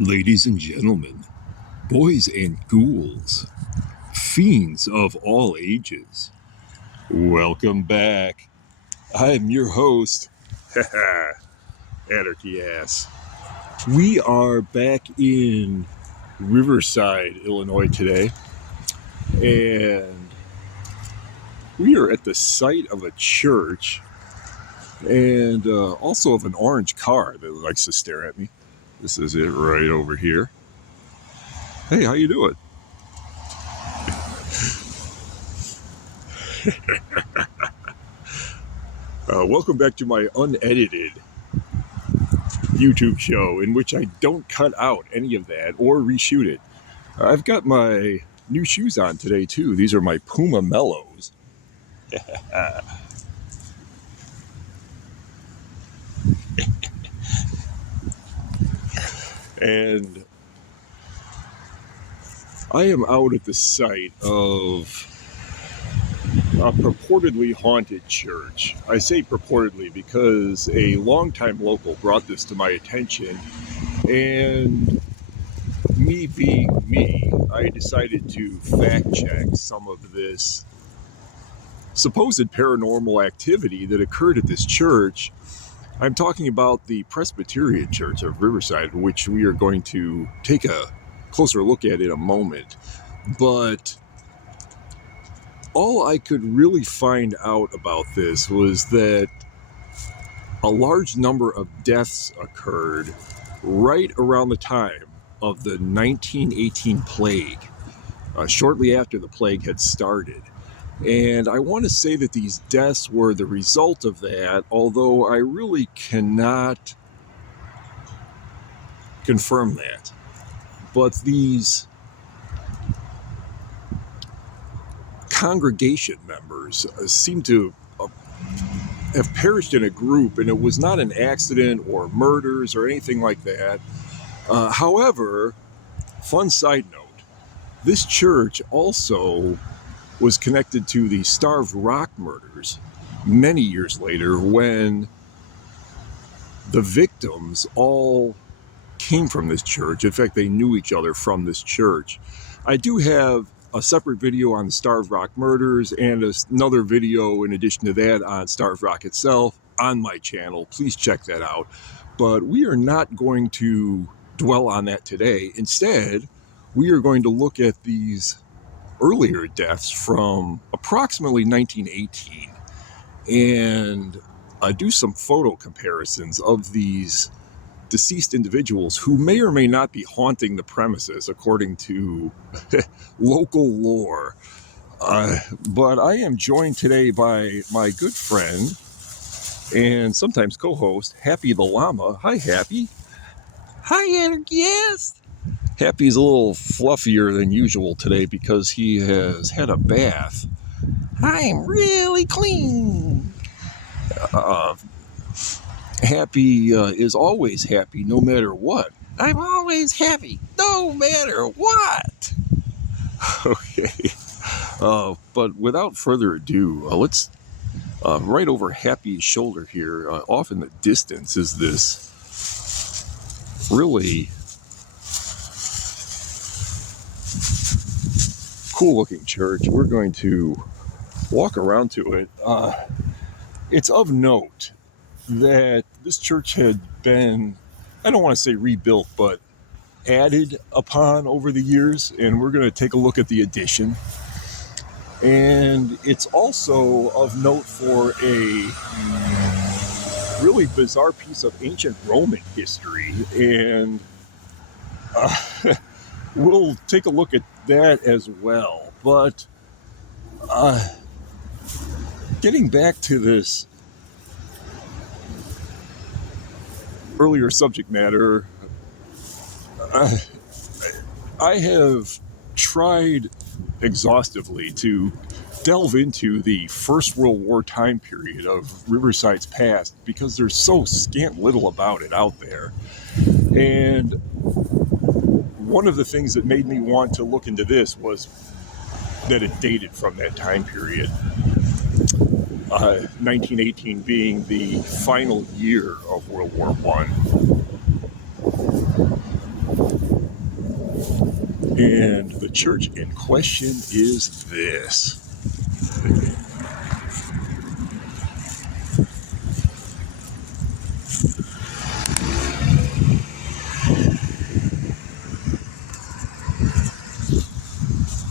Ladies and gentlemen, boys and ghouls, fiends of all ages, welcome back. I am your host, Anarchy Ass. We are back in Riverside, Illinois today, and we are at the site of a church and also of an orange car that likes to stare at me. This is it right over here. Hey, how you doing? Welcome back to my unedited YouTube show in which I don't cut out any of that or reshoot it. I've got my new shoes on today too. These are my Puma Mellows. And I am out at the site of a purportedly haunted church. I say purportedly because a longtime local brought this to my attention, and me being me, I decided to fact check some of this supposed paranormal activity that occurred at this church. I'm talking about the Presbyterian Church of Riverside, which we are going to take a closer look at in a moment. But all I could really find out about this was that a large number of deaths occurred right around the time of the 1918 plague, shortly after the plague had started. And I want to say that these deaths were the result of that, although I really cannot confirm that. But these congregation members seem to have perished in a group, and it was not an accident or murders or anything like that. However, fun side note, this church also was connected to the Starved Rock murders many years later, when the victims all came from this church. In fact, they knew each other from this church. I do have a separate video on the Starved Rock murders and another video in addition to that on Starved Rock itself on my channel. Please check that out. But we are not going to dwell on that today. Instead, we are going to look at these earlier deaths from approximately 1918 and do some photo comparisons of these deceased individuals who may or may not be haunting the premises according to local lore. But I am joined today by my good friend and sometimes co-host, Happy the Llama. Hi, Happy. Hi, Anarchy. Happy's a little fluffier than usual today because he has had a bath. I'm really clean. Happy is always happy no matter what. I'm always happy, no matter what. Okay. But without further ado, let's right over Happy's shoulder here, off in the distance, is this really cool looking church. We're going to walk around to it. It's of note that this church had been, I don't want to say rebuilt, but added upon over the years, and we're going to take a look at the addition. And it's also of note for a really bizarre piece of ancient Roman history, and we'll take a look at that as well. But getting back to this earlier subject matter, I have tried exhaustively to delve into the First World War time period of Riverside's past because there's so scant little about it out there. And one of the things that made me want to look into this was that it dated from that time period. 1918 being the final year of World War I. And the church in question is this.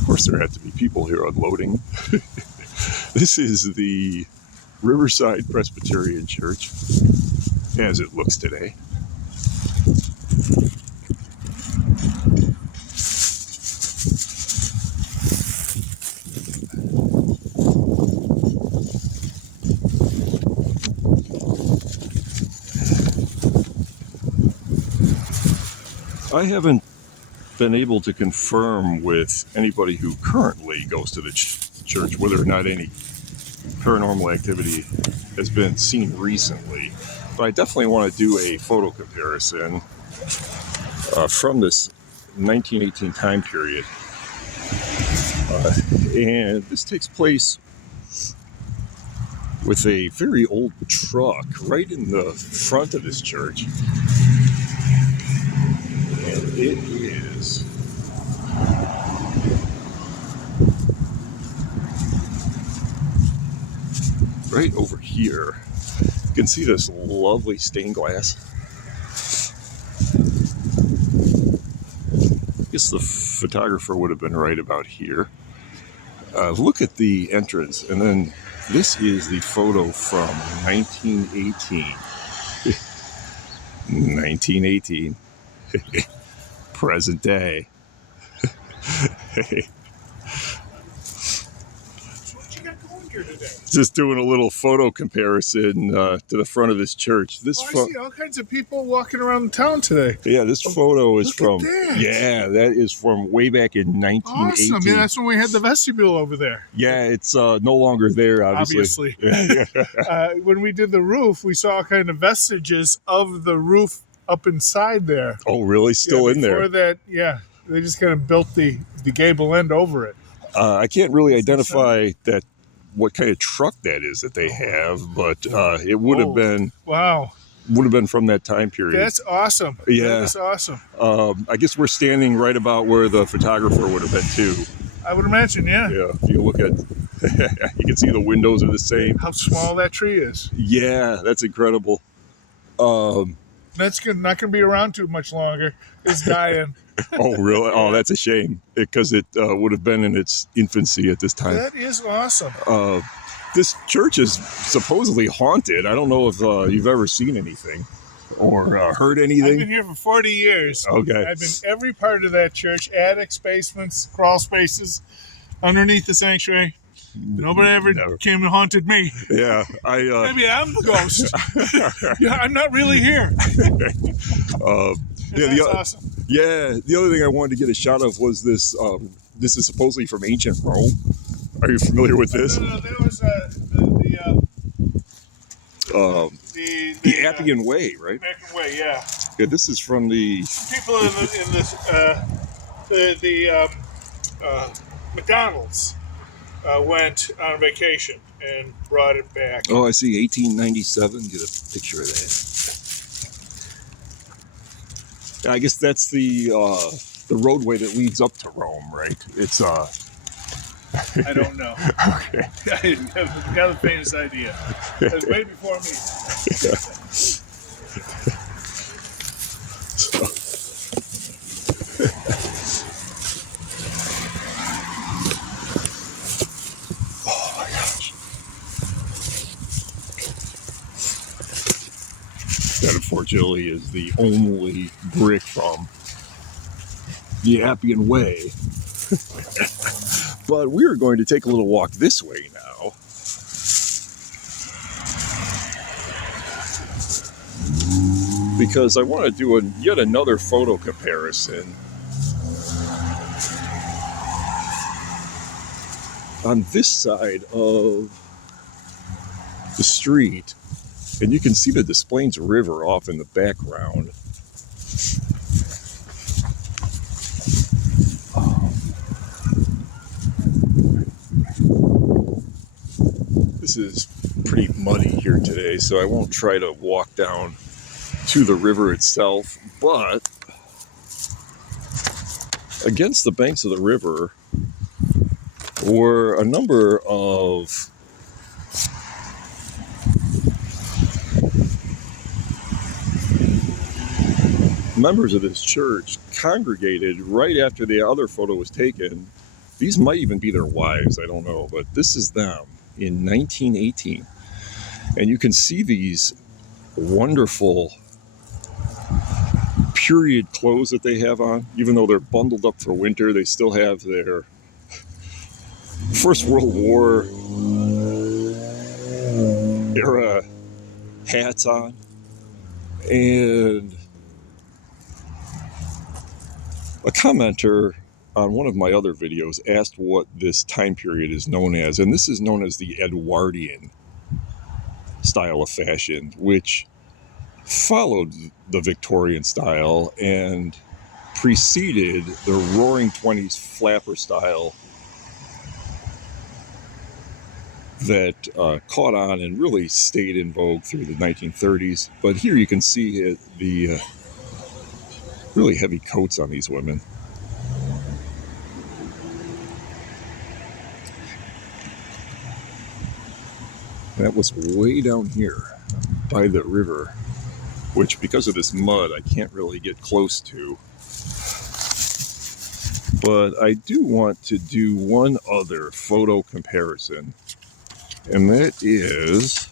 Of course, there have to be people here unloading. This is the Riverside Presbyterian Church, as it looks today. I haven't been able to confirm with anybody who currently goes to the church whether or not any paranormal activity has been seen recently, but I definitely want to do a photo comparison from this 1918 time period. And this takes place with a very old truck right in the front of this church. And it is right over here. You can see this lovely stained glass. I guess the photographer would have been right about here. Look at the entrance, and then this is the photo from 1918. 1918. Present day. What you got going here today? Just doing a little photo comparison to the front of this church. I see all kinds of people walking around town today. Yeah, this photo is Look from. at that. Yeah, that is from way back in 1918. Awesome. Yeah, that's when we had the vestibule over there. Yeah, it's no longer there, obviously. When we did the roof, we saw kind of vestiges of the roof up inside there. Oh, really? Still in there? Before that, yeah, they just kind of built the gable end over it. I can't really identify what kind of truck that is that they have, but it would have been Wow, from that time period. that's awesome. Yeah. That is awesome. I guess we're standing right about where the photographer would have been too. I would imagine, yeah. Yeah, if you look at, you can see the windows are the same. How small that tree is. Yeah, that's incredible. That's not going to be around too much longer. It's dying. Oh, really? Oh, that's a shame because it would have been in its infancy at this time. That is awesome. This church is supposedly haunted. I don't know if you've ever seen anything or heard I've anything. been here for 40 years. Okay. I've been every part of that church, attics, basements, crawl spaces, underneath the sanctuary. Nobody ever Never. came and haunted me. Yeah, Maybe I'm the ghost. Yeah, I'm not really here. yeah, That's awesome. the other thing I wanted to get a shot of was this. This is supposedly from ancient Rome. Are you familiar with this? No, there was The Appian Way, right? American Way, yeah. Yeah, this is from the. People in this McDonald's went on vacation and brought it back. Oh, I see. 1897. Get a picture of that. I guess that's the roadway that leads up to Rome, right? It's I don't know. okay. I haven't got the faintest idea. It was way before me. Oh my gosh. That unfortunately is the only brick from the Appian Way. But we're going to take a little walk this way now. Because I want to do yet another photo comparison on this side of the street. And you can see the Des Plaines River off in the background. This is pretty muddy here today, so I won't try to walk down to the river itself, but against the banks of the river were a number of members of this church congregated right after the other photo was taken. These might even be their wives, I don't know, but this is them in 1918. And you can see these wonderful period clothes that they have on. Even though they're bundled up for winter, they still have their First World War era hats on. And a commenter on one of my other videos asked what this time period is known as, and this is known as the Edwardian style of fashion, which followed the Victorian style and preceded the Roaring Twenties flapper style that caught on and really stayed in vogue through the 1930s. But here you can see the really heavy coats on these women. That was way down here by the river, which because of this mud I can't really get close to. But I do want to do one other photo comparison, and that is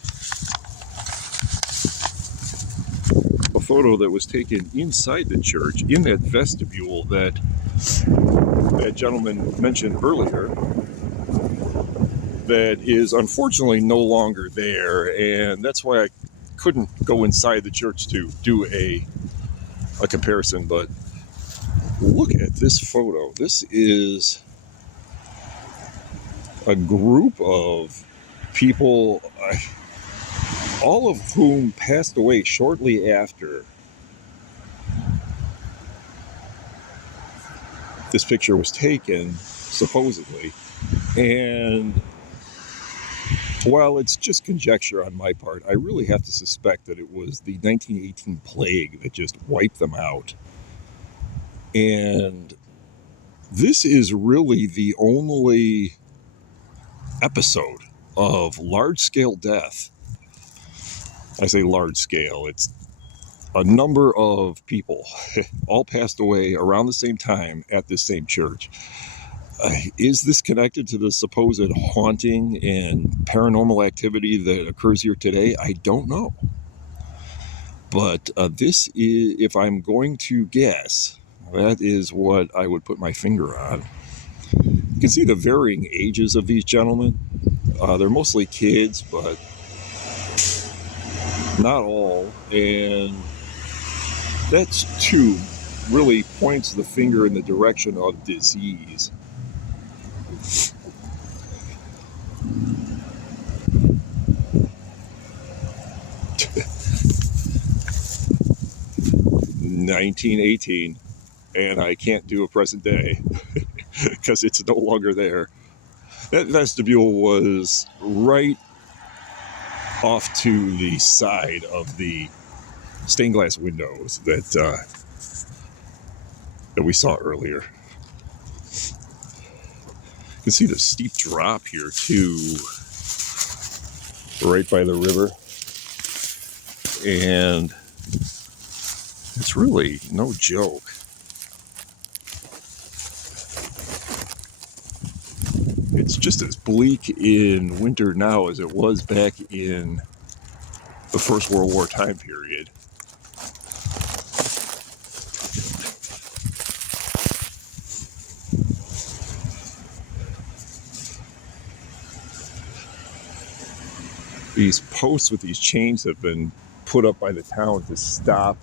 a photo that was taken inside the church in that vestibule that that gentleman mentioned earlier, that is unfortunately no longer there, and that's why I couldn't go inside the church to do a comparison. But look at this photo. This is a group of people, all of whom passed away shortly after this picture was taken, supposedly. And while it's just conjecture on my part, I really have to suspect that it was the 1918 plague that just wiped them out. And this is really the only episode of large-scale death. I say large-scale, it's a number of people all passed away around the same time at this same church. Is this connected to the supposed haunting and paranormal activity that occurs here today? I don't know. But this is, if I'm going to guess, that is what I would put my finger on. You can see the varying ages of these gentlemen. They're mostly kids, but not all. And that too really points the finger in the direction of disease. $1918, and I can't do a present day because it's no longer there. That vestibule was right off to the side of the stained glass windows that we saw earlier. You can see the steep drop here too, right by the river, and it's really no joke. It's just as bleak in winter now as it was back in the First World War time period. These posts with these chains have been put up by the town to stop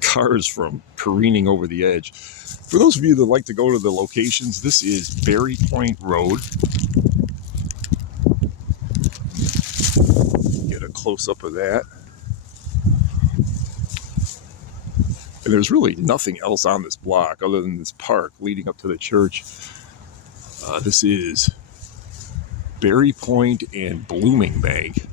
cars from careening over the edge. For those of you that like to go to the locations, this is Berry Point Road. Get a close-up of that. And there's really nothing else on this block other than this park leading up to the church. This is Berry Point and Blooming Bank.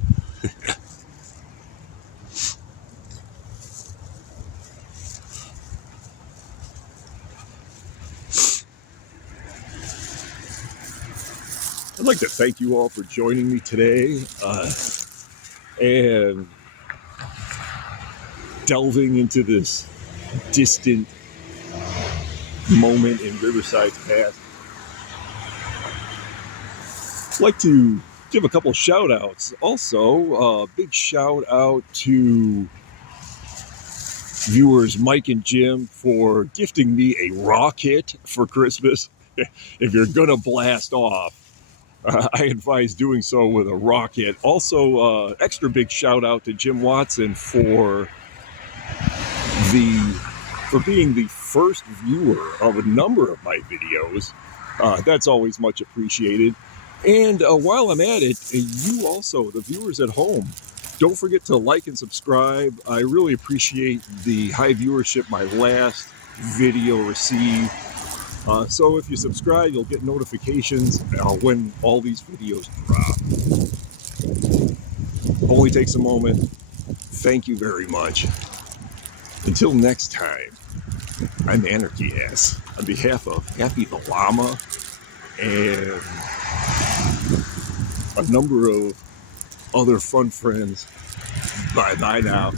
I'd like to thank you all for joining me today and delving into this distant moment in Riverside's past. I'd like to give a couple shout outs. Also, a big shout out to viewers Mike and Jim for gifting me a rocket for Christmas. If you're gonna blast off, I advise doing so with a rocket. Also, extra big shout out to Jim Watson for being the first viewer of a number of my videos. That's always much appreciated. And while I'm at it, you also, the viewers at home, don't forget to like and subscribe. I really appreciate the high viewership my last video received. So if you subscribe, you'll get notifications when all these videos drop. Only takes a moment. Thank you very much. Until next time, I'm Anarchy Ass. On behalf of Happy the Llama and a number of other fun friends, bye-bye now.